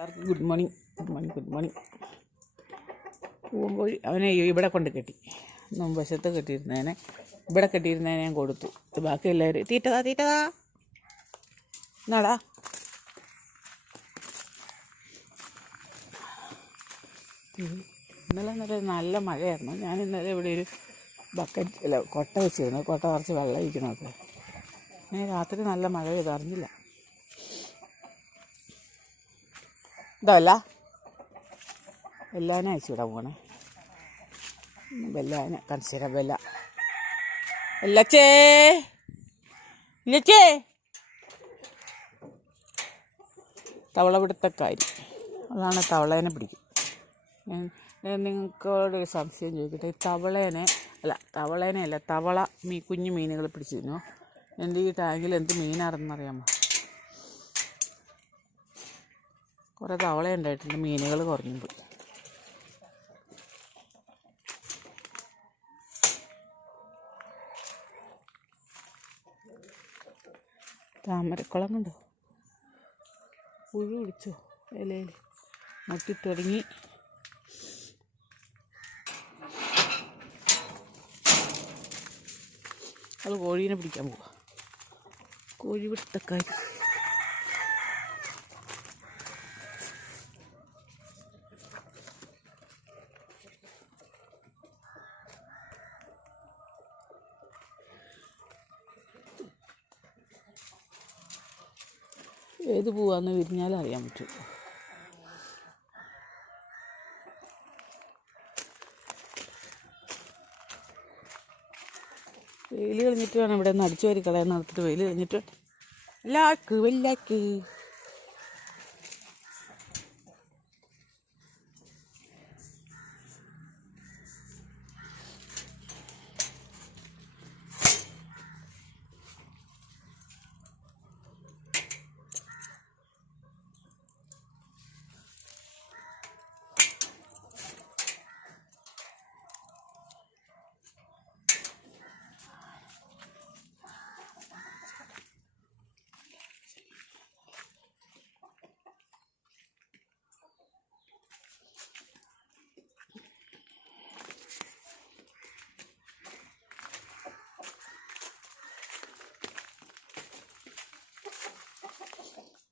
എല്ലാവർക്കും good morning good morning good morning. പൂവൻകോഴി അവനെ ഇവിടെ കൊണ്ട് കെട്ടി. മുൻവശത്ത് കെട്ടിയിരുന്നതിനെ ഇവിടെ കെട്ടിയിരുന്നതിനെ ഞാൻ കൊടുത്തു. ബാക്കി എല്ലാവരും തീറ്റതാ തീറ്റതാ. എന്നാടാ ഇന്നലെ നല്ല നല്ല മഴയായിരുന്നു. ഞാൻ ഇന്നലെ ഇവിടെ ഒരു ബക്കറ്റ് അല്ല കൊട്ട വെച്ചിരുന്നു. കൊട്ട കുറച്ച് വെള്ളം ഇരിക്കണമൊക്കെ ഞാൻ രാത്രി നല്ല മഴ പെയ്ത് അറിഞ്ഞില്ല. ഇതല്ല. വെല്ലാന അയച്ചുവിടാൻ പോണേ. വെല്ലാന കൺസിര വെല്ല. വെല്ലച്ചേ. ഇല്ലച്ചേ തവള പിടുത്തക്കാരി അതാണ് തവളേനെ പിടിക്കും. ഞാൻ ഒരു സംശയം ചോദിക്കട്ടെ. തവളേനെ അല്ല തവളേനെ അല്ല തവള മീ കുഞ്ഞു മീനുകൾ പിടിച്ചിരുന്നു? എന്റെ ഈ ടാങ്കിൽ എന്ത് മീനാണെന്നറിയാമോ? കുറേ തവള ഉണ്ടായിട്ടുണ്ട്. മീനുകൾ കുറഞ്ഞു പോയി. താമരക്കുളം കണ്ടോ? പുഴു പിടിച്ചോ? ഇലയിൽ മുട്ടി തുടങ്ങി. അത് കോഴീനെ പിടിക്കാൻ പോവാ. കോഴി പിടുത്തക്കാരി. ഏത് പൂവാന്ന് വിരിഞ്ഞാലും അറിയാൻ പറ്റും വെയിൽ കഴിഞ്ഞിട്ട് വേണം ഇവിടെ നിന്ന് അടിച്ചു വരി നടത്തിട്ട് വെയിൽ കഴിഞ്ഞിട്ട് വേണം. ലാക്ക് വെല്ലാക്ക്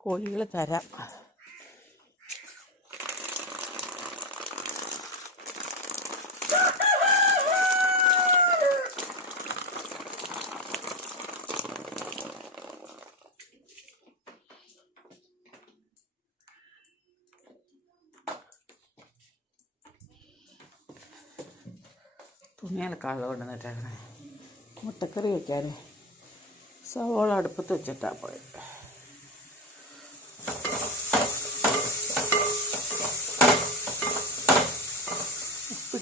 കോഴികൾ തരാം. തുണികളൊക്കെ കള്ള കൊണ്ടുവന്നിട്ടേക്കണേ. മുട്ടക്കറി വയ്ക്കാനേ സവോള അടുപ്പത്ത് വെച്ചിട്ടാണ് പോയത്.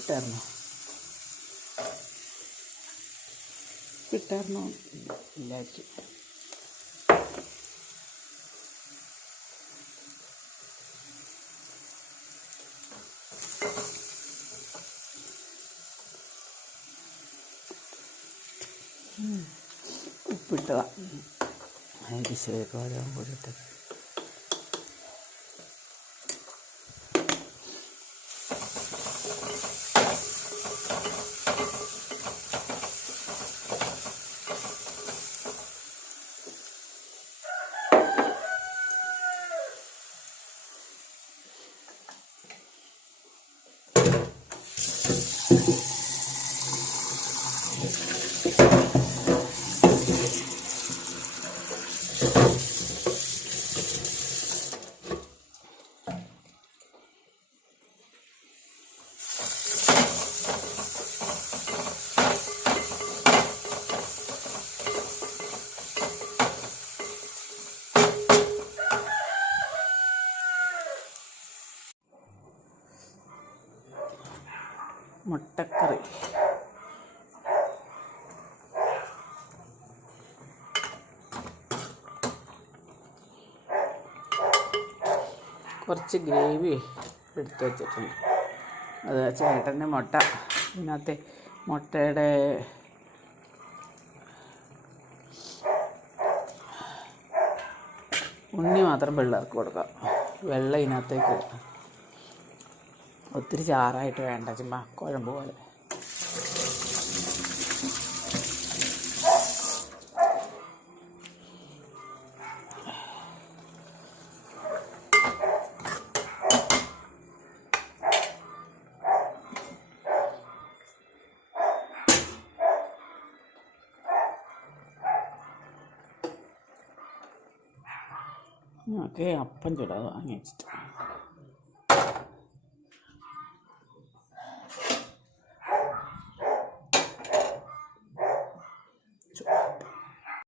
ഉപ്പിട്ടായിരുന്നോ ഉപ്പിട്ടായിരുന്നോ ഇല്ലായിരിക്കും. ഉപ്പിട്ടതാണ് ഉപ്പിട്ടതാ. അതിന്റെ വരാൻ കൂടിയിട്ട് മുട്ടക്കറി. കുറച്ച് ഗ്രേവി എടുത്തു വെച്ചിട്ടുണ്ട്. അത് ചേട്ടന്റെ മുട്ട. ഇതിനകത്ത് മുട്ടയുടെ ഉണ്ണി മാത്രം പിള്ളേർക്ക് കൊടുക്കാം. വെള്ളം ഇതിനകത്തേക്ക്. ഒത്തിരി ചാറായിട്ട് വേണ്ട ചുമ്മാ കുഴമ്പ് പോലെ. ഓക്കെ അപ്പം ചുടാതെ വാങ്ങി വെച്ചിട്ട്